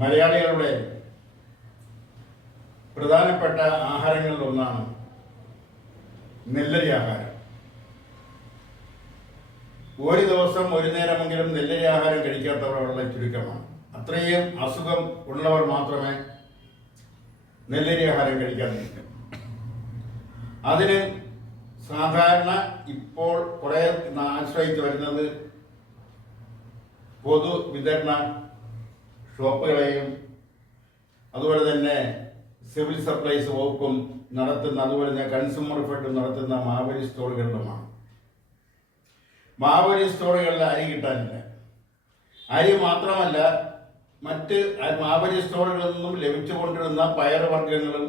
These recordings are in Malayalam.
മലയാളികളുടെ പ്രധാനപ്പെട്ട ആഹാരങ്ങളിലൊന്നാണ് നെല്ലരി ആഹാരം. ഒരു ദിവസം ഒരു നേരമെങ്കിലും നെല്ലരി ആഹാരം കഴിക്കാത്തവർ വളരെ ചുരുക്കമാണ്. അത്രയും അസുഖം ഉള്ളവർ മാത്രമേ നെല്ലരി ആഹാരം കഴിക്കാതിരിക്കും. അതിന് സാധാരണ ഇപ്പോൾ കുറെ ആശ്രയിച്ചു വരുന്നത് പൊതുവിതരണ ഷോപ്പുകളെയും അതുപോലെ തന്നെ സിവിൽ സപ്ലൈസ് വകുപ്പും നടത്തുന്ന, അതുപോലെ തന്നെ കൺസ്യൂമർ ഫെഡ് നടത്തുന്ന മാവേലി സ്റ്റോറുകളിലുമാണ്. മാവേലി സ്റ്റോറുകളിൽ അരി കിട്ടാനില്ല. അരി മാത്രമല്ല, മറ്റ് മാവേലി സ്റ്റോറുകളിൽ നിന്നും ലഭിച്ചുകൊണ്ടിരുന്ന പയറുവർഗ്ഗങ്ങളും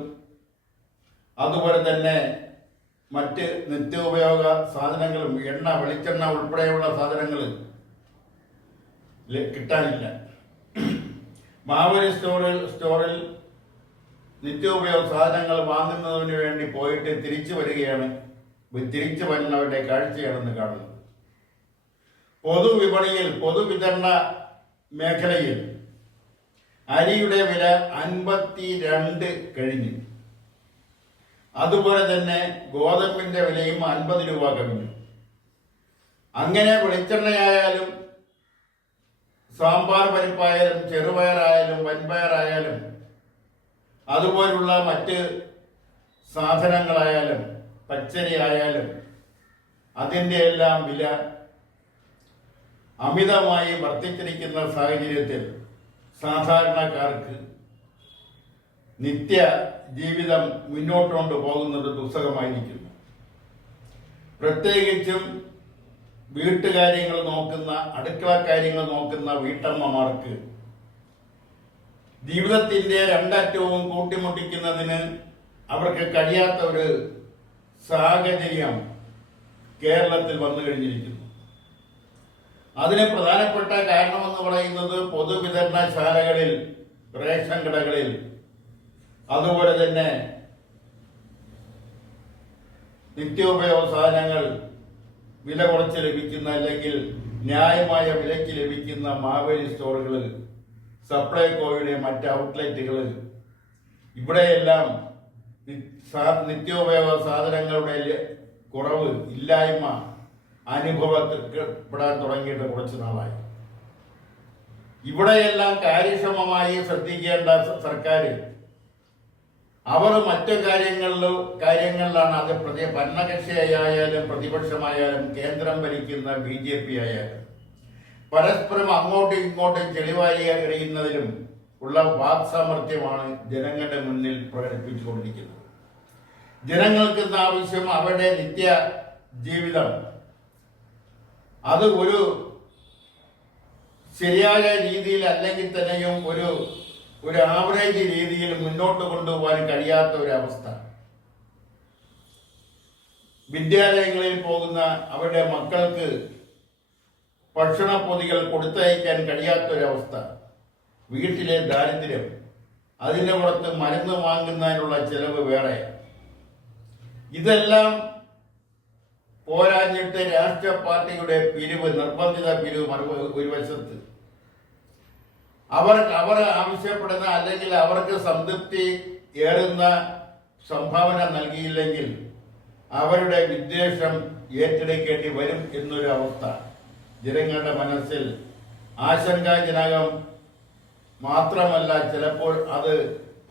അതുപോലെ തന്നെ മറ്റ് നിത്യോപയോഗ സാധനങ്ങളും എണ്ണ, വെളിച്ചെണ്ണ ഉൾപ്പെടെയുള്ള സാധനങ്ങൾ കിട്ടാനില്ല. മാവേലി സ്റ്റോറിൽ നിത്യോപയോഗ സാധനങ്ങൾ വാങ്ങുന്നതിന് വേണ്ടി പോയിട്ട് തിരിച്ചു വരുന്നവരുടെ കാഴ്ചയാണെന്ന് കാണുന്നത്. പൊതുവിപണിയിൽ, പൊതുവിതരണ മേഖലയിൽ അരിയുടെ വില 52 കഴിഞ്ഞു. അതുപോലെ തന്നെ ഗോതമ്പിന്റെ വിലയും 50 രൂപ കവിഞ്ഞു. അങ്ങനെ വെളിച്ചെണ്ണയായാലും സാമ്പാർ പരിപ്പായാലും ചെറുപയറായാലും വൻപയറായാലും അതുപോലുള്ള മറ്റ് സാധനങ്ങളായാലും പച്ചരി ആയാലും അതിൻ്റെ എല്ലാം വില അമിതമായി വർദ്ധിച്ചിരിക്കുന്ന സാഹചര്യത്തിൽ സാധാരണക്കാർക്ക് നിത്യ ജീവിതം മുന്നോട്ടുകൊണ്ട് പോകുന്നത് ദുസ്സഹമായിരിക്കുന്നു. പ്രത്യേകിച്ചും വീട്ടുകാര്യങ്ങൾ നോക്കുന്ന, അടുക്കള കാര്യങ്ങൾ നോക്കുന്ന വീട്ടമ്മമാർക്ക് ജീവിതത്തിന്റെ രണ്ടറ്റവും കൂട്ടിമുട്ടിക്കുന്നതിന് അവർക്ക് കഴിയാത്ത ഒരു സാഹചര്യം കേരളത്തിൽ വന്നു കഴിഞ്ഞിരിക്കുന്നു. അതിന് പ്രധാനപ്പെട്ട കാരണമെന്ന് പറയുന്നത് പൊതുവിതരണശാലകളിൽ, റേഷൻ കടകളിൽ, അതുപോലെ തന്നെ നിത്യോപയോഗ സാധനങ്ങൾ വില കുറച്ച് ലഭിക്കുന്ന അല്ലെങ്കിൽ ന്യായമായ വിലയ്ക്ക് ലഭിക്കുന്ന മാവേലി സ്റ്റോറുകൾ, സപ്ലൈകോയുടെ മറ്റ് ഔട്ട്ലെറ്റുകൾ, ഇവിടെയെല്ലാം നിത്യോപയോഗ സാധനങ്ങളുടെ കുറവ്, ഇല്ലായ്മ അനുഭവപ്പെടാൻ തുടങ്ങിയിട്ട് കുറച്ചു നാളായി. ഇവിടെയെല്ലാം കാര്യക്ഷമമായി ശ്രദ്ധിക്കേണ്ട സർക്കാർ അവർ മറ്റു കാര്യങ്ങളിലാണ്, അത് ഭരണകക്ഷിയായാലും പ്രതിപക്ഷമായാലും കേന്ദ്രം ഭരിക്കുന്ന BJP ആയാലും പരസ്പരം അങ്ങോട്ടും ഇങ്ങോട്ടും ചെളിവാരി എറിയുന്നതിലും ഉള്ള വാക്സാമർത്ഥ്യമാണ് ജനങ്ങളുടെ മുന്നിൽ പ്രകടിപ്പിച്ചുകൊണ്ടിരിക്കുന്നത്. ജനങ്ങൾക്ക് ആവശ്യം അവരുടെ നിത്യ ജീവിതം അത് ഒരു ശരിയായ രീതിയിൽ അല്ലെങ്കിൽ തന്നെയും ഒരു ആവറേജ് രീതിയിൽ മുന്നോട്ട് കൊണ്ടുപോകാൻ കഴിയാത്ത ഒരവസ്ഥ. വിദ്യാലയങ്ങളിൽ പോകുന്ന അവരുടെ മക്കൾക്ക് ഭക്ഷണപ്പൊതികൾ കൊടുത്തയക്കാൻ കഴിയാത്തൊരവസ്ഥ, വീട്ടിലെ ദാരിദ്ര്യം, അതിൻ്റെ പുറത്ത് മരുന്ന് വാങ്ങുന്നതിനുള്ള ചെലവ് വേറെ. ഇതെല്ലാം പോരാഞ്ഞിട്ട് രാഷ്ട്രീയ പാർട്ടിയുടെ നിർബന്ധിത പിരിവ് ഒരു വശത്ത്, അവർ ആവശ്യപ്പെടുന്ന അല്ലെങ്കിൽ അവർക്ക് സംതൃപ്തി ഏറുന്ന സംഭാവന നൽകിയില്ലെങ്കിൽ അവരുടെ വിദ്വേഷം ഏറ്റെടുക്കേണ്ടി വരും എന്നൊരു അവസ്ഥ ജനങ്ങളുടെ മനസ്സിൽ ആശങ്കാജനകം മാത്രമല്ല, ചിലപ്പോൾ അത്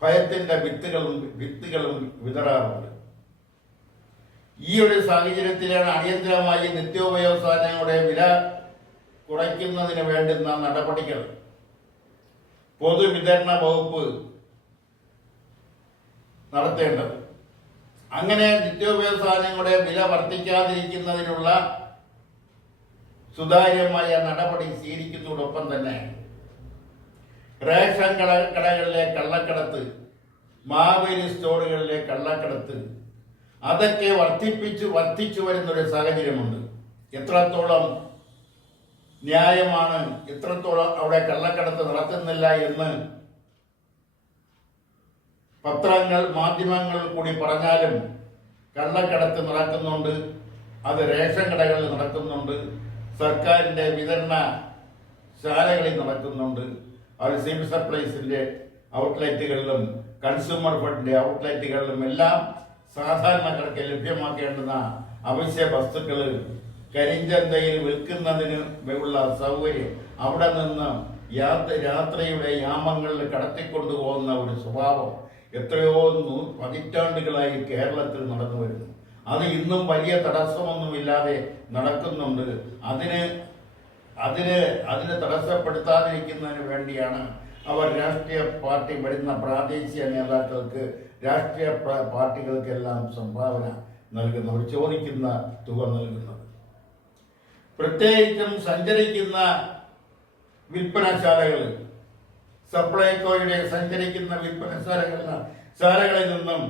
ഭയത്തിന്റെ വിത്തുകളും വിതറാറുണ്ട്. ഈ ഒരു സാഹചര്യത്തിലാണ് അടിയന്തരമായി നിത്യോപയോഗ സാധനങ്ങളുടെ വില കുറയ്ക്കുന്നതിന് വേണ്ടുന്ന നടപടികൾ പൊതുവിതരണ വകുപ്പ് നടത്തേണ്ടത്. അങ്ങനെ നിത്യോപയോഗ സാധനങ്ങളുടെ വില വർദ്ധിക്കാതിരിക്കുന്നതിനുള്ള സുതാര്യമായ നടപടി സ്വീകരിക്കുന്നതോടൊപ്പം തന്നെ റേഷൻ കടകളിലെ കള്ളക്കടത്ത്, മാവേലി സ്റ്റോറുകളിലെ കള്ളക്കടത്ത്, അതൊക്കെ വർദ്ധിച്ചു വരുന്നൊരു സാഹചര്യമുണ്ട്. എത്രത്തോളം ന്യായമാണ്, എത്രത്തോളം അവിടെ കള്ളക്കടത്ത് നടത്തുന്നില്ല എന്ന് പത്രങ്ങൾ, മാധ്യമങ്ങൾ കൂടി പറഞ്ഞാലും കള്ളക്കടത്ത് നടക്കുന്നുണ്ട്. അത് റേഷൻ കടകളിൽ നടക്കുന്നുണ്ട്, സർക്കാരിന്റെ വിതരണ ശാലകളിൽ നടക്കുന്നുണ്ട്. അവർ സിവിൽ സപ്ലൈസിന്റെ ഔട്ട്ലെറ്റുകളിലും കൺസ്യൂമർ ഫെഡിന്റെ ഔട്ട്ലെറ്റുകളിലും എല്ലാം സാധാരണക്കാർക്ക് ലഭ്യമാക്കേണ്ടുന്ന അവശ്യ വസ്തുക്കൾ കരിഞ്ചന്തയിൽ വിൽക്കുന്നതിന് ഉള്ള സൗകര്യം അവിടെ നിന്ന് രാത്രിയുടെ യാമങ്ങളിൽ കടത്തിക്കൊണ്ടുപോകുന്ന ഒരു സ്വഭാവം എത്രയോ പതിറ്റാണ്ടുകളായി കേരളത്തിൽ നടന്നു വരുന്നു. അത് ഇന്നും വലിയ തടസ്സമൊന്നുമില്ലാതെ നടക്കുന്നുണ്ട്. അതിന് തടസ്സപ്പെടുത്താതിരിക്കുന്നതിന് വേണ്ടിയാണ് അവർ രാഷ്ട്രീയ പാർട്ടി വരുന്ന പ്രാദേശിക നേതാക്കൾക്ക്, രാഷ്ട്രീയ പാർട്ടികൾക്കെല്ലാം സംഭാവന നൽകുന്നവർ, ചോദിക്കുന്ന തുക നൽകുന്നത്. പ്രത്യേകിച്ചും സഞ്ചരിക്കുന്ന വിൽപ്പനശാലകൾ, സപ്ലൈകോയുടെ സഞ്ചരിക്കുന്ന വിൽപ്പനശാലകളിൽ നിന്നും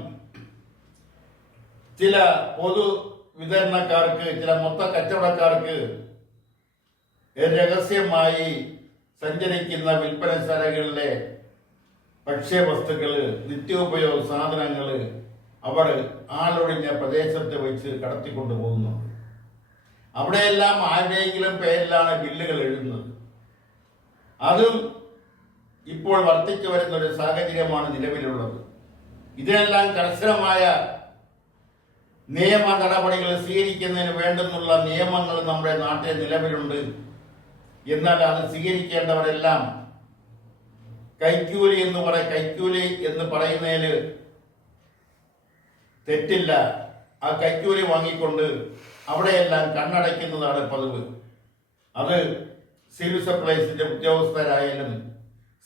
ചില പൊതു വിതരണക്കാർക്ക്, ചില മൊത്ത കച്ചവടക്കാർക്ക് രഹസ്യമായി സഞ്ചരിക്കുന്ന വിൽപ്പനശാലകളിലെ ഭക്ഷ്യവസ്തുക്കള്, നിത്യോപയോഗ സാധനങ്ങള് അവർ ആളൊഴിഞ്ഞ പ്രദേശത്ത് വെച്ച് കടത്തിക്കൊണ്ടുപോകുന്നു. അവിടെയെല്ലാം ആരുടെയെങ്കിലും പേരിലാണ് ബില്ലുകൾ എഴുതുന്നത്. അതും ഇപ്പോൾ വർദ്ധിച്ചു വരുന്ന ഒരു സാഹചര്യമാണ് നിലവിലുള്ളത്. ഇതിനെല്ലാം കർശനമായ നിയമ നടപടികൾ സ്വീകരിക്കുന്നതിന് വേണ്ടുന്നുള്ള നിയമങ്ങൾ നമ്മുടെ നാട്ടിൽ നിലവിലുണ്ട്. എന്നാൽ അത് സ്വീകരിക്കേണ്ടവരെല്ലാം കൈക്കൂലി എന്ന് പറയുന്നതിൽ തെറ്റില്ല. ആ കൈക്കൂലി വാങ്ങിക്കൊണ്ട് അവിടെയെല്ലാം കണ്ണടയ്ക്കുന്നതാണ് പതിവ്. അത് സിവിൽ സപ്ലൈസിന്റെ ഉദ്യോഗസ്ഥരായാലും,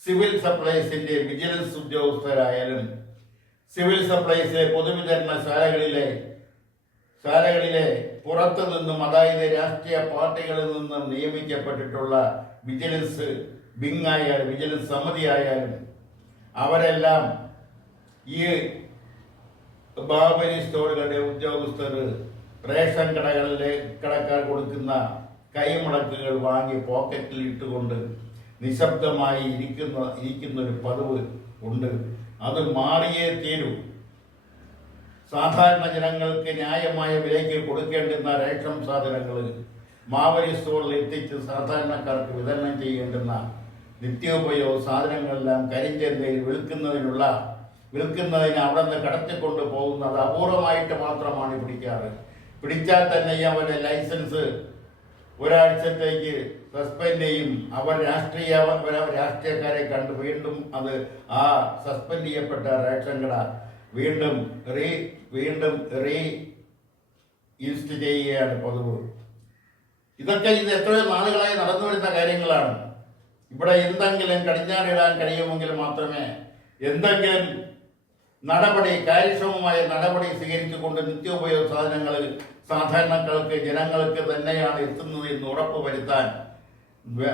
സിവിൽ സപ്ലൈസിന്റെ വിജിലൻസ് ഉദ്യോഗസ്ഥരായാലും, സിവിൽ സപ്ലൈസിലെ പൊതുവിതരണ ശാലകളിലെ പുറത്തു നിന്നും, അതായത് രാഷ്ട്രീയ പാർട്ടികളിൽ നിന്നും നിയമിക്കപ്പെട്ടിട്ടുള്ള വിജിലൻസ് വിങ് ആയാലും വിജിലൻസ് സമിതി ആയാലും അവരെല്ലാം ഈ ബാബരി സ്റ്റോറുകളുടെ ഉദ്യോഗസ്ഥർ റേഷൻ കടക്കാർ കൊടുക്കുന്ന കൈമുടക്കുകൾ വാങ്ങി പോക്കറ്റിൽ ഇട്ടുകൊണ്ട് നിശബ്ദമായി ഇരിക്കുന്ന ഒരു പതിവ് ഉണ്ട്. അത് മാറിയേ തീരൂ. സാധാരണ ജനങ്ങൾക്ക് ന്യായമായ വിലയ്ക്ക് കൊടുക്കേണ്ടുന്ന റേഷൻ സാധനങ്ങൾ മാവരി സ്റ്റോറിൽ എത്തിച്ച് സാധാരണക്കാർക്ക് വിതരണം ചെയ്യേണ്ടുന്ന നിത്യോപയോഗ സാധനങ്ങളെല്ലാം കരിഞ്ചന്തയിൽ വിൽക്കുന്നതിന് അവിടെ നിന്ന് കടത്തിക്കൊണ്ട് പോകുന്നത് അപൂർവമായിട്ട് മാത്രമാണ് പിടിക്കാറ്. പിടിച്ചാൽ തന്നെ അവരുടെ ലൈസൻസ് ഒരാഴ്ചത്തേക്ക് സസ്പെൻഡ് ചെയ്യും. അവർ രാഷ്ട്രീയക്കാരെ കണ്ട് വീണ്ടും ആ സസ്പെൻഡ് ചെയ്യപ്പെട്ട റേഷൻ കട വീണ്ടും ഇൻസ്റ്റ് ചെയ്യുകയാണ് പതിവ്. ഇത് എത്രയോ നാളുകളായി നടന്നു വരുന്ന കാര്യങ്ങളാണ്. ഇവിടെ എന്തെങ്കിലും കടിഞ്ഞാണിടാൻ കഴിയുമെങ്കിൽ മാത്രമേ എന്തെങ്കിലും കാര്യക്ഷമമായ നടപടി സ്വീകരിച്ചുകൊണ്ട് നിത്യോപയോഗ സാധനങ്ങൾ സാധാരണക്കാർക്ക്, ജനങ്ങൾക്ക് തന്നെയാണ് എത്തുന്നത് എന്ന്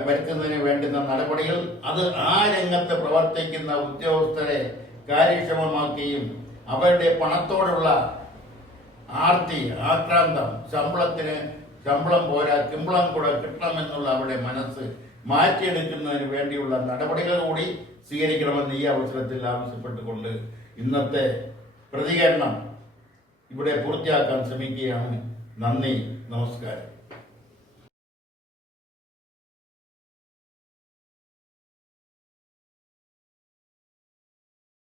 വരുത്തുന്നതിന് വേണ്ടുന്ന നടപടികൾ അത് ആ രംഗത്ത് പ്രവർത്തിക്കുന്ന ഉദ്യോഗസ്ഥരെ കാര്യക്ഷമമാക്കുകയും അവരുടെ പണത്തോടുള്ള ആക്രാന്തം, ശമ്പളം പോരാ കിമ്പളം കൂടെ കിട്ടണമെന്നുള്ള അവരുടെ മനസ്സ് മാറ്റിയെടുക്കുന്നതിന് വേണ്ടിയുള്ള നടപടികൾ കൂടി സ്വീകരിക്കണമെന്ന് ഈ അവസരത്തിൽ ആവശ്യപ്പെട്ടുകൊണ്ട് ഇന്നത്തെ പ്രതികരണം ഇവിടെ പൂർത്തിയാക്കാൻ ശ്രമിക്കുകയാണ്. നന്ദി, നമസ്കാരം.